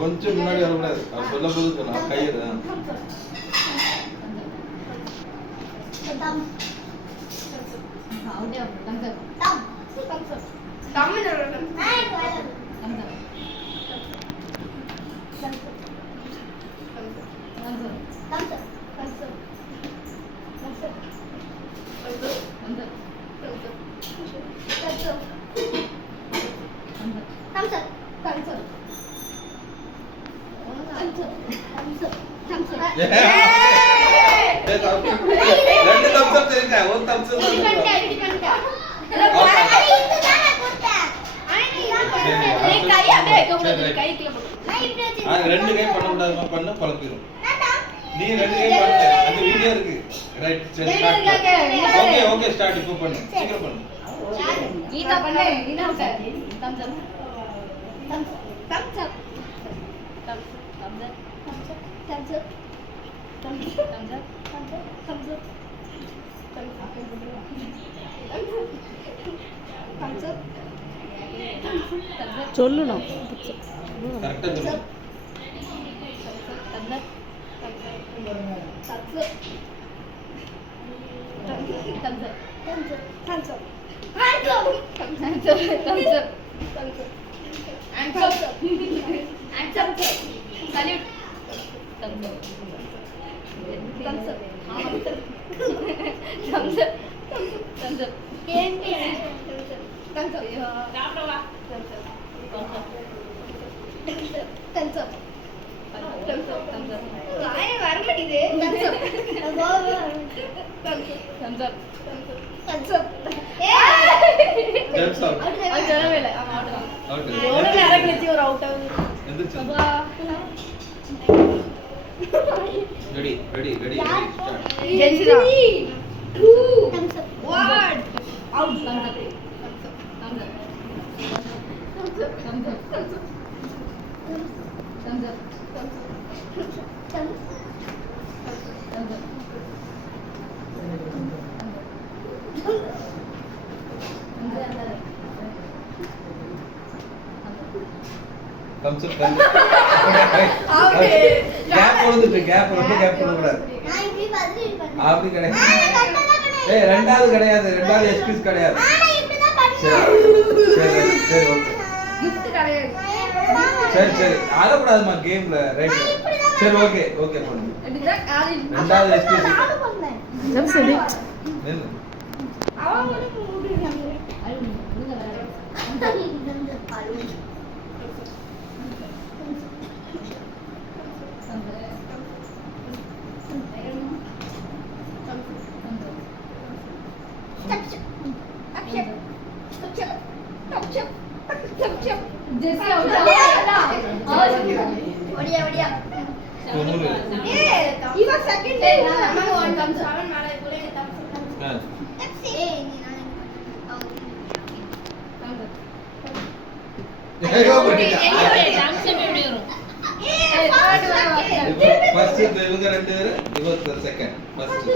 கொஞ்சம் முன்னாடி வரக்கூடாது. அவர் சொல்லும் போது சொன்னா கையில ரெண்டு தம்ஸ் அப் தெரியுங்க. ஒரு தம்ஸ் அப் ரெண்டு கை பண்ண கூடாதுமா. பண்ண பழக்கிரும். நீ ரெண்டு கை பண்ணு. அந்த வீடியோ இருக்கு. ரைட் சரி ஸ்டார்ட். Okay okay start. இப்போ பண்ணு. சீக்கிரம் பண்ணு. கீதா பண்ணு. Geetha thumbs up. Thumbs up. Thumbs up. Thumbs up. Thumbs up. Thumbs up. Thumbs up. Thumbs up. Thumbs up. Thumbs up. சொல்லணும். கரெக்ட்டா சொல்லு. Thumbs up. Thumbs up. Thumbs up. Thumbs up. Thumbs up. Hands up. Hands up. Thumbs up. Thumbs up. Hands up. Hands up. Salute. Thumbs up. Thumbs up. Thumbs up. Thumbs up. Thumbs up. Thumbs up. Thumbs up. Thumbs up. Thumbs up. வாயே வர மாட்டேங்குது. Thumbs up. Thumbs up. Thumbs up. Thumbs up. அது சொல்லவே இல்ல. ஆமா அவுட் தான். அவுட். ஒரு நேரம் கழிச்சு ஒரு அவுட் ஆகுது. எந்திரச்சு. Ready ready ready start. ஜென்சிரா 2 thumbs up. What? Out. Thumbs up. Thumbs up. Thumbs up. Thumbs up. Thumbs up. Thumbs up. Thumbs up. thumbs up thumbs up. Okay gap போடுது. கேப் ரொம்ப கேப் போட கூடாது. நான் இப்படி பதில் பண்ணேன். அப்படி கிடையாது. ஏய் ரெண்டாவது கிடையாது. ரெண்டாவது எக்ஸ்கியூஸ் கிடையாது. நான் இப்படி தான் பண்ணேன். சரி சரி ஓகே. gift கிடையாது. சரி சரி ஆட கூடாதுமா கேம்ல. ரைட் சரி ஓகே ஓகே பண்ணு. இதுதான் ஆதி. ரெண்டாவது எக்ஸ்கியூஸ் நான் பண்ணேன். ஜம் சரி. நில்லு. அவங்க மூடுறாங்க. அழுங்க. நீங்க வேற. அந்த அழுங்க. जैसे ओडिया ओडिया ए इवन सेकंड डे நம்ம 1 thumbs up மேல போலே thumbs up ए ஏகோ பண்ணிட்டா. thumbs up எப்படி வரும் ஃபர்ஸ்ட் இவங்க ரெண்டு பேரும் இவர் செகண்ட் ஃபர்ஸ்ட்